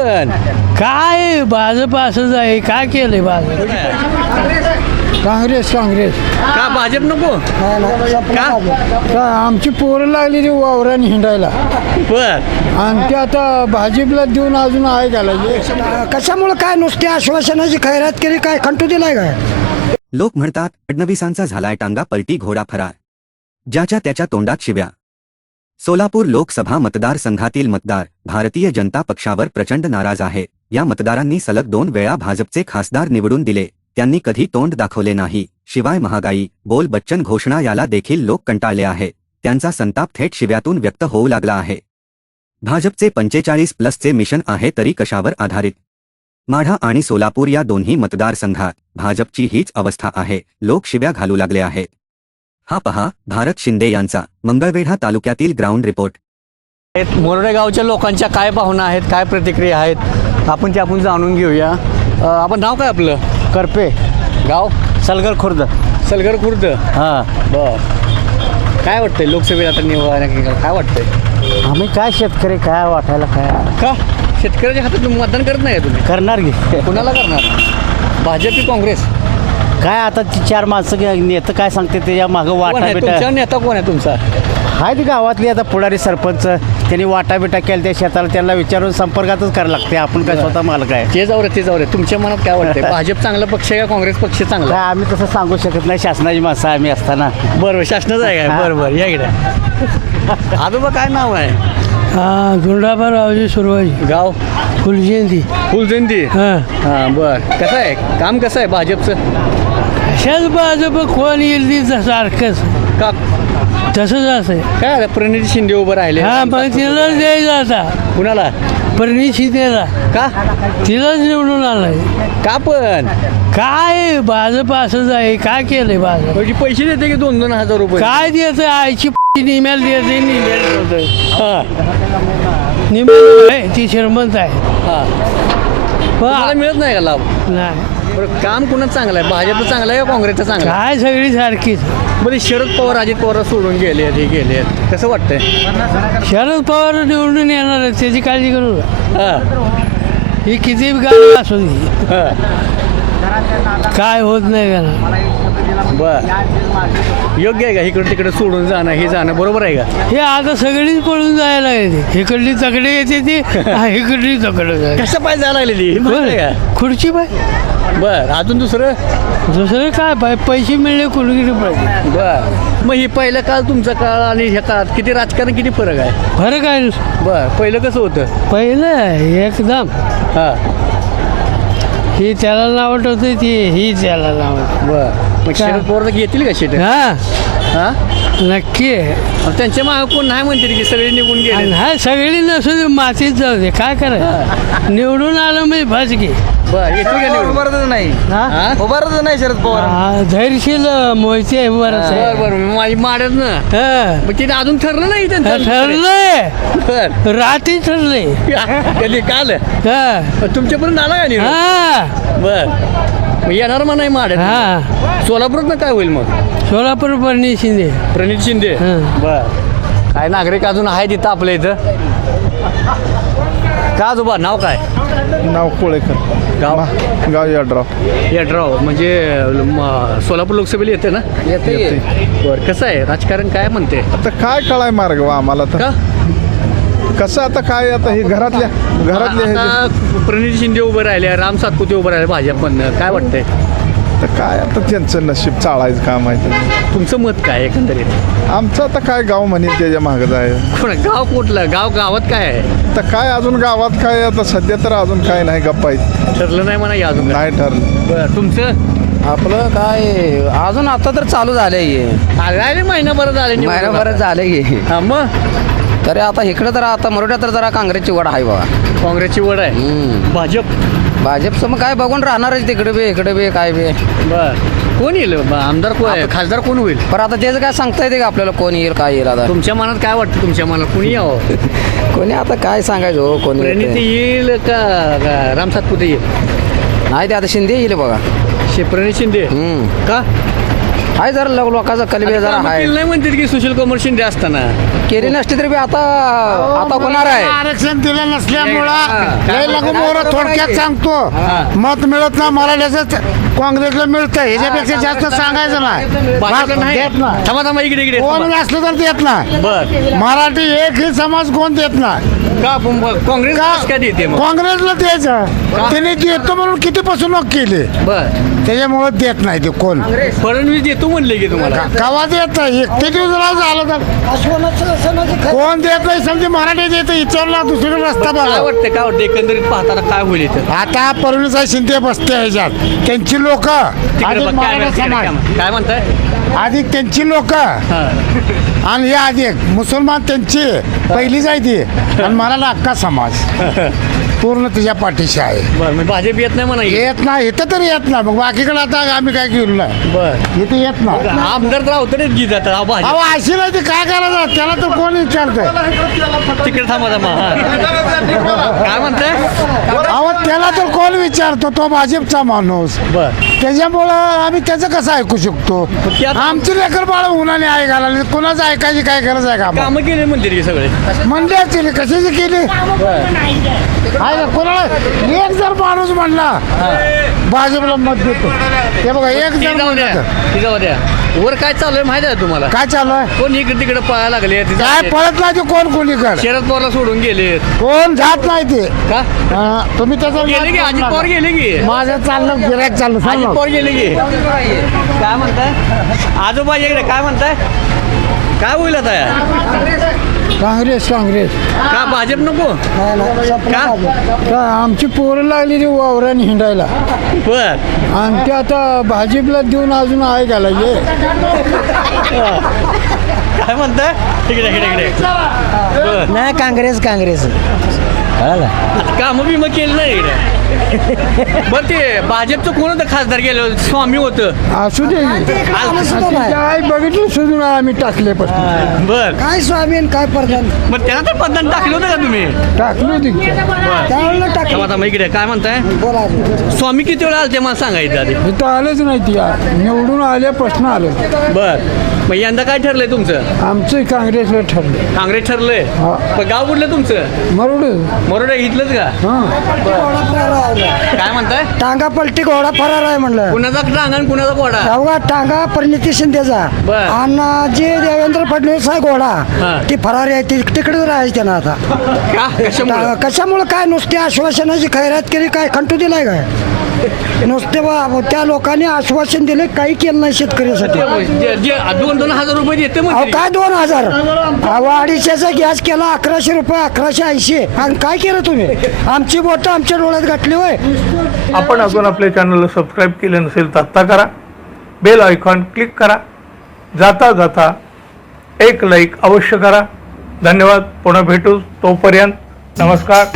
काय भाजप असंच आहे? काय केलंय भाजप? काँग्रेस काँग्रेस. का भाजप नको? का? आमची पोरं लागलेली वावराने हिंडायला. बर. आणि ते आता भाजपला देऊन अजून आहे घालायचे. कशामुळे काय नुसते आश्वासनाची खैरात केली काय खंटू दिलाय काय? लोक म्हणतात फडणवीसांचा झालाय टांगा पलटी घोडा फरार. ज्याच्या त्याच्या तोंडात शिव्या. सोलापूर लोकसभा मतदारसंघातील मतदार भारतीय जनता पक्षावर प्रचंड नाराज आहे. या मतदारांनी सलग दोन वेळा भाजपचे खासदार निवडून दिले. त्यांनी कधी तोंड दाखवले नाही. शिवाय महागाई बोल बच्चन घोषणा याला देखील लोक कंटाळले आहे. त्यांचा संताप थेट शिव्यातून व्यक्त होऊ लागला आहे. भाजपचे पंचेचाळीस प्लसचे मिशन आहे तरी कशावर आधारित? माढा आणि सोलापूर या दोन्ही मतदारसंघात भाजपची हीच अवस्था आहे. लोक शिव्या घालू लागले आहेत. हा पहा भारत शिंदे यांचा मंगळवेढा तालुक्यातील ग्राउंड रिपोर्ट आहेत मोरडे गावच्या लोकांच्या काय भावना आहेत काय प्रतिक्रिया आहेत आपण ते आपण जाणून घेऊया. आपण नाव काय आपलं? करपे. गाव? सलगर खुर्द. सलगर खुर्द? हा. बर. काय वाटतंय लोकसभेला आता निवडणुकीला काय वाटतंय? आम्ही काय शेतकरी काय वाटायला काय? का? शेतकऱ्याच्या हातात तुम्ही मतदान करत नाही तुम्ही? करणार की. कुणाला करणार? भाजप की काँग्रेस? काय आता ती चार माणसं नेतं काय सांगते त्याच्या मागं कोण वाटा आहे? बिटा तुमचा नेता कोण आहे तुमचा? हाय ती गावातली आता पुढारी सरपंच त्यांनी वाटा बिटा केल्या त्या शेताला त्यांना विचारून संपर्कातच करायला लागते. आपण काय स्वतः मालक आहे? ते जाऊ रे ते जाऊ रे. तुमच्या मनात काय वाटतंय? भाजप चांगला पक्ष आहे का काँग्रेस पक्ष चांगला काय आम्ही तसं सांगू शकत नाही. शासनाची माणसं आम्ही असताना. बरं बरं. शासनाचं आहे काय बरं बरं. या इकडे. आजोबा काय नाव आहे? हा गुंडाबा रावजी सुरवाजी गाव? फुलजयंती फुलजयंती हां. हां बर. कसं आहे? काम कसं आहे भाजपचं? अशाच भाजप कोण येईल ती सारखंच. का? तसंच असं काय आता प्रणिती शिंदे उभं राहिले? हा मग तिला द्यायचं आता. कुणाला? परणी शिंदेला. का? तिलाच निवडून आलाय. का पण? काय भाजप असंच आहे? काय केलंय भाजप? म्हणजे पैसे देते की दोन दोन हजार रुपये? काय द्यायचं आईची निम्याला द्यायचं निम्याला हां. निम्याला आहे ती श्रीमंत आहे हां. तुम्हाला मिळत नाही का लाभ? नाही. बरं काम कुणाचं चांगलं आहे? भाजपचं चांगलं आहे का काँग्रेसचं चांगलं आहे? काय सगळी सारखीच मध्ये शरद पवार अजित पवार सोडून गेले हे गेले कसं वाटतंय? शरद पवार निवडून येणार आहे, त्याची काळजी करू नका. हां. ही किती गाडी असू दे हां. काय होत नाही का बर. योग्य आहे का? इकडं तिकडे सोडून जाणं हे जाणं. बरोबर आहे का? हे आता सगळीच पळून जायला येते इकडली तकडे येते ती हा, इकडली तकडे कसं पाय जायला लागलेली? का? खुर्ची पाय. बर. अजून दुसरं? दुसरं काय पाय? पैसे मिळले कुलगिरी पाहिजे बर. मग ही पहिलं काळ तुमचा काळ आणि ह्या काळात किती राजकारण किती फरक आहे? फरक आहे. बर. पहिलं कसं होतं? पहिलं एकदम. हां. ही त्याला नावट होते ती ही त्याला नावट बर. मग शरद पवार तर येतील का शेट हा. हां? नक्की. आहे त्यांच्या मागे कोण नाही म्हणतील की सगळे निघून आणि गेले हा सगळी नसू दे मातीत जाऊ दे काय करायचं? निवडून आलं म्हणजे बस घे बर येतील का निवडून? उभारतच नाही. हा? हां? नाही शरद पवार. हा, धैर्यशील मोहिते आहे बर माझी माडत ना. हा. मग तिने अजून ठरलं नाही त्यांचं ठरलंय. बर. रात्री ठरलंय. कधी? काल? हा. तुमच्यापर्यंत आला का नाही हा. बर. मग येणार मग नाही माडत हा. सोलापूरात काय होईल मग? सोलापूर परणी शिंदे. प्रणित शिंदे. हं. बर. काय नागरिक अजून आहे तिथं आपल्या इथं? का आजोबा? नाव काय? नाव कोळेकर. गाव? गाव यड्राव. यड्राव. म्हणजे म, सोलापूर लोकसभेला येते ना? येते. बरं कसं आहे? राजकारण काय म्हणते? आता काय कळाय मार्ग वा आम्हाला तर? का? कसं आता काय आता हे घरातल्या घरातल्या हे जे- आता प्रणित शिंदे उभं राहिले राम सातपुते उभं राहिले भाजपमधनं. काय वाटतंय? तर काय आता त्यांचं नशीब चाळायचं काम आहे ते. तुमचं मत काय एकंदरीत? आमचं आता काय गाव म्हणेल त्याच्या मागं आहे कोण गाव कुठलं? गाव गावात काय आहे? तर काय अजून गावात काय आता सध्या तर अजून काय नाही गप्पा आहेत. ठरलं नाही म्हणा या अजून नाही ठरलं. बरं तुमचं? आपलं काय अजून आता तर चालू झालंय राहिले महिनाभर झाले महिनाभरात. झालंय हा मग? तरी आता इकडं तर आता मरोड्या तर जरा काँग्रेसची वड आहे बघा. काँग्रेसची वड आहे? हम्म. भाजप? भाजपचं मग काय बघून राहणारच तिकडे बी इकडे बी काय बी. बर. कोण येईल? ब- आमदार कोण आहे खासदार कोण होईल? पण आता त्याचं काय सांगता येते का आपल्याला? कोण येईल काय येईल आता? तुमच्या मनात काय वाटतं तुमच्या मनात? कुणी यावं? कोणी आता काय सांगायचं हो कोणी प्रणिती येतंय. येईल का का राम सातपुते येईल? नाही ते आता शिंदे येईल बघा. शे प्रणित शिंदे? हम्म. का? आहे जरा लोक- लोकांचा कलबे जरा कामं आहे केली नाही म्हणतात की सुशील कुमार शिंदे असताना? केली नसती तरी बी आता आता होणार आहे. आरक्षण दिलं हा. नसल्यामुळं लय लघु मोर थोडक्यात सांगतो. मत मिळत ना मराठ्याचं काँग्रेसला मिळतं ह्याच्यापेक्षा जास्त सांगायचं नाही. नाही. देत नाही. थांबा थांबा इकडे इकडे कोण थांबा. असलं तर देत नाही. बर. मराठी एकही समाज कोण देत नाही? का आपण ब- काँग्रेस का? काय देते मग? काँग्रेसला द्यायचं त्याने देतो म्हणून किती फसवणूक केली? बर. त्याच्यामुळे देत नाही ते कोण. फडणवीस देतो म्हणले की तुम्हाला? गावात देत नाही. एकटे दिवस झालं तर. कोण देत नाही समजे मराठी देत विचारला दुसरीकडे रस्ता काय बघा वाटतं काय वाटतं एकंदरीत पाहताना काय होईल इथं आता परवीनसाई शिंदे बसते ह्याच्यात. त्यांची लोक तिकडे बघ, कॅमेरा- तिकडे कॅमेरा. काय म्हणताय? अधिक त्यांची लोक. हा. आणि हे अधिक. मुसलमान त्यांची. पहिलीच आहे ती. आणि मला अक्का समाज पूर्ण तिच्या पाठीशी आहे. बर मग भाजप येत नाही म्हणा. येत नाही इथं तरी येत नाही. मग बाकीकडे आता आम्ही काय केलं नाही. बर. इथे येत नाही. आमदार तर अवतरेच घेत जातात अहो, भाजप. अहो अशी नाही ती काय करायचं त्याला तर कोण विचारतंय? तिकडे थांबा थांबा हा. काय म्हणताय? अहो त्याला तर कोण विचारतो? तो भाजपचा माणूस. बर. त्याच्यामुळं आम्ही त्याचं कसं ऐकू शकतो? ते आता- आमची लेकर बाळ उन्हाने आहे घालायला कुणाचं ऐकायची काय गरज आहे का कामं केले म्हणते की सगळे. मंडळात केली कशाची केली? आहे का कोणाला? एक जर माणूस म्हणला भाजपला मत देतो. ते बघा एक जर द्या वर काय चालू आहे माहिती आहे तुम्हाला? काय चालू आहे कोण इकडे तिकडे पळायला लागले काय. पळत नाही ते कोण कोणीकडे? शरद पवारला सोडून गेले कोण जात नाही ते. का? हा, तुम्ही त्याचा गेले की? अजित पवार गेले की? माझं चाललं गिरायक चाललं अजित पवार गेले की? काय म्हणताय? आजोबा इकडे काय म्हणताय? काय होईल आता यार? काँग्रेस काँग्रेस. का भाजप नको? नाही, नाही, सपना का? भाजप. का आमची पोरं लागली ती वावराने हिंडायला. बर. आणि ते आता भाजपला देऊन अजून आहे घालायचे. काय म्हणताय? इकडे इकडे इकडे. बर नाही काँग्रेस काँग्रेस. कामं बी मग केलं नाही इकडे. बर ते भाजपचं कोण होतं? खासदार गेलं स्वामी होतं. असू दे काय बघितलं सुधून आम्ही टाकले पण. बर. काय स्वामी आणि काय प्रधान? मग त्याला तर मतदान टाकलं होतं का तुम्ही? टाकलो त्यावेळेला थांबा टाकलं इकडे काय म्हणताय? बोला स्वामी किती वेळा आलते? मला सांगायचं आधी. इथं आलंच नाही ती. निवडून आले प्रश्न आलं. बर. मग यंदा काय ठरलंय तुमचं? आमचं काँग्रेसला ठरलं काँग्रेस ठरलंय? हा. पण गाव कुठलं तुमचं? मरुड. मरोडे इथलंच का? हां. काय म्हणताय? टांगा पलटी घोडा फरार आहे म्हणलं. कुणाचा टांगा आणि कुणाचा अवघा टांगा परिणिती शिंदेचा. बर. आणि जे देवेंद्र फडणवीस आहे हा. घोडा ती फरारी आहे ती तिकडेच राहायची त्यांना आता. का? कशामुळे? कशामुळे काय नुसते आश्वासनाची खैरात केली काय खंटू दिलाय काय? नुसते बा- त्या लोकांनी आश्वासन दिले काही केलं नाही शेतकऱ्यासाठी. जे- जे दोन दोन हजार रुपये देते अहो काय दोन हजार? अहो अडीचशेचा गॅस केला अकराशे रुपये अकराशे ऐंशी. आणि काय केलं तुम्ही? आमची बोटं आमच्या डोळ्यात घातली होय. आपण अजून आपल्या चॅनलला सबस्क्राईब केले नसेल तर आत्ता करा. बेल आयकॉन क्लिक करा. जाता जाता एक लाईक अवश्य करा. धन्यवाद. पुन्हा भेटू तोपर्यंत. नमस्कार.